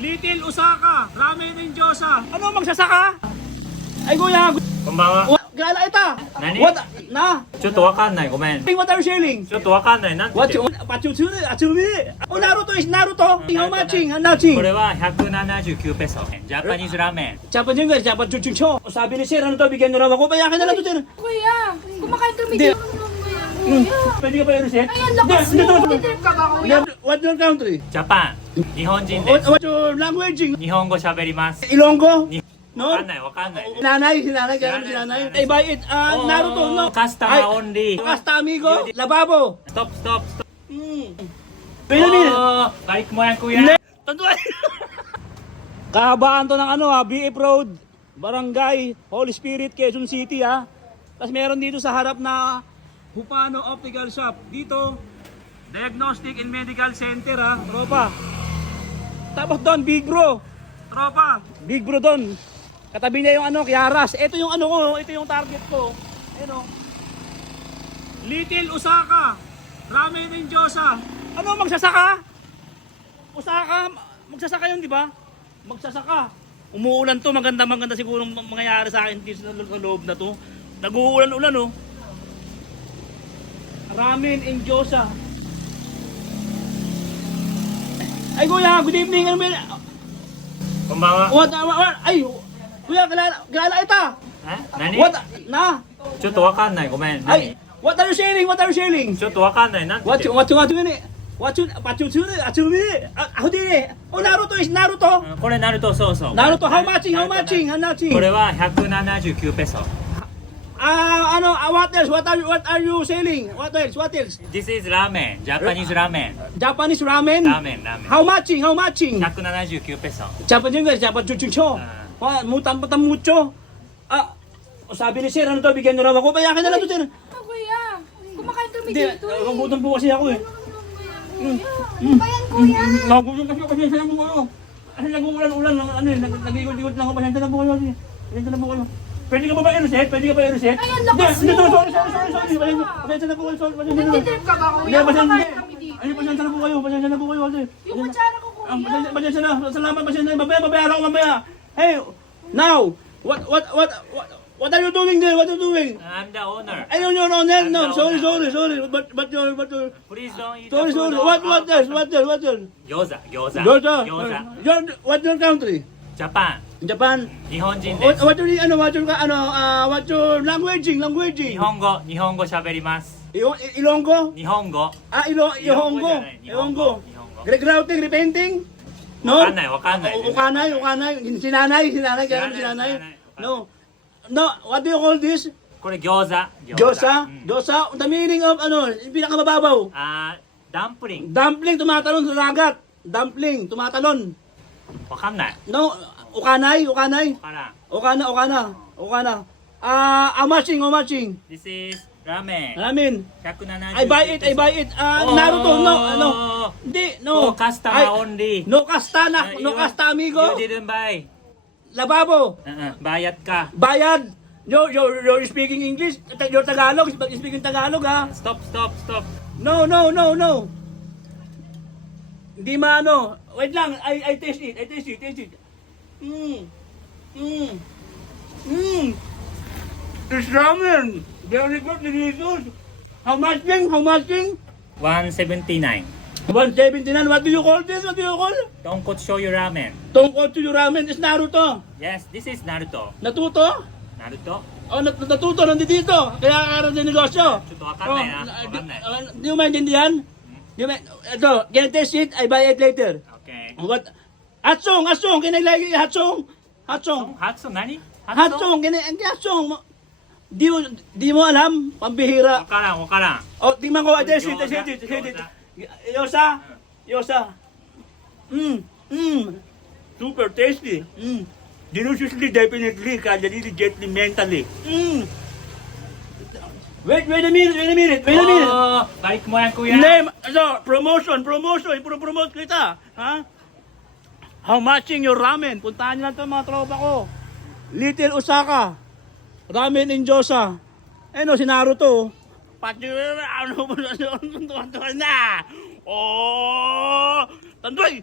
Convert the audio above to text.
Little Osaka, Ramen and Gyoza. Ano magsasaka? Ay kuya, こんばんは。 kilala kita. Nani? What? Na? ちょっとわかんない。ごめん。 What are you selling? ちょっとわかんない。なんて言 What って you, る what you choose? Oh, Naruto is Naruto. How much? How much? これは179ペソ。ジャパニーズラーメン。 Japan yun guys, Japan chuchuncho. Sabi ni Sir, ano to, bigyan nyo raw ako. Payakin na lang to, Sir. Kuya, kumakain kami Hindi. dito naman kuya. Pwede ka pa yun, Sir? Ay, ang lakas Hindi, mo. hindi, Hindi ka ba kuya? What's your country? ジャパン。日本人で What's your language? す。日本語喋ります。 Ilonggo? に No? わかんないわかんない。 Nanay, si nanay, kaya si nanay. Ay, bakit? Naruto, no? カスタマーオンリー。 Kasta amigo, lababo. ストップストップストップ。 Wait a minute. Balik mo yan kuya. Hindi. Tanduay. Kahabaan to ng ano ha, BF Road, Barangay, Holy Spirit, Quezon City ha. Tapos meron dito sa harap na Hupano Optical Shop. Dito, Diagnostic and Medical Center ha, tropa. Tapos doon, Big Bro. Tropa, Big Bro doon. Katabi niya yung ano, Kiaras. Ito yung ano ko, ito yung target ko. Ayun o. Little Osaka, Ramen and Gyoza. Ano magsasaka? Osaka, magsasaka yun, di ba? Magsasaka. Umuulan to, maganda siguro mangyayari sa akin dito sa loob na to. Nag-uulan-ulan, oh. Ramen and Gyoza. Ay, kuya, good evening. Ano ba yun? こんばんは。 What, ay, kuya, kilala kita. 何 What, na? ちょっとわかんない。ごめん。 Ay, 何 what are you selling? What are you selling? ちょっとわかんない。なんて言っ What て you, る what you, what you, what you, what you, ako din eh. Oh, Naruto is Naruto. これナルトそうそう。 Naruto, how much? How much? How much? これは179ペソ。Ano, what else? What are you selling? What else? What else? This is ラーメン。ジャパニーズラーメン。 Japanese ramen? ラーメンラーメン。 How much? How much? 179ペソ。 Japan yun guys, Japan chuchuncho. Mutan mucho. Sabi ni Sir, ano to, bigyan nyo raw ako. Payakin na lang to, Sir. Ah, kuya, kumakain kami Hindi, dito. nagugutom po kasi ako eh. Bayan kuya. Nagugutom kasi ako, pasensya na po kayo. Kasi nag-uulan-ulan, ano eh, nag-ikot-ikot lang ako, pasensya na po kayo. Pasensya na po kayo. Pwede ka ba ba i-reset? Pwede ka ba i-reset? Ay, ang lakas Hindi, mo. sorry. Pasensya na po kayo, sorry. Pasensya na po. Nandito ka ba kuya? Hindi, Kumakain kami dito. Ay, pasensya na po kayo, pasensya na po kayo. Yung kutsara ko kuya. Pasensya na, salamat, pasensya na. Babayaran ko mamaya. Hey, now, what are you doing there? What are you doing? I'm the owner. I don't know, no, sorry. But your, Please don't eat sorry. the food. What else? 餃子。餃子。 Gyoza. What's your country? ジャパン。 Japan. 日本人です。 What's your language? 日本語。日本語喋ります。 Ilonggo? 日本語。 Ilonggo. Ilonggo. Grouting, repenting? No? わかんないわかんない。 Ukanay. Sinanay, kaya sinanay. No. No, what do you call this? これ餃子。 Gyoza? うん Gyoza? The meaning of ano, yung pinakababaw. ダンプリング。 Dumpling tumatalon sa dagat. Dumpling tumatalon. わかんない。 No, ukanay. わからん。 Ukana. How much? This is ラーメン。 Ramen. 170。 I buy it. Naruto, no. Hindi, no. No customer only. No casta amigo. You didn't buy. Lababo. Bayad ka. Bayad. You're speaking English. You're Tagalog. Speaking Tagalog ha. Stop. No. Hindi maano. Wait lang. I taste it. It's ramen. Very good, delicious. How much? 179。 179. What do you call this?豚骨醤油ラーメン。 Tonkotsu ramen is Naruto. Yes, this is ナルト。 Natuto? ナルト Oh, natuto nandito. Kaya karoon din negosyo. ちょっとわかんないな。わかんない。 Di mo maintindihan? Ito, can I taste it? I buy it later. Okay. What? Hatsong, kinilagay hatsong. ハツ何？ Hatsong. Di mo alam, pambihira. わからん。 Oh, tingnan ko, I taste it. Yosa. Super tasty. Deliciously, definitely, deliciously, mentally. Wait a minute. Balik mo yan kuya. Hindi, promotion, ipro-promote kita. Ha? How much in your ramen? Puntahan nyo lang ito mga tropa ko. Little Osaka, Ramen and Gyoza. Ano, si Naruto. Pati, ano ba na? Oh! Tanduay!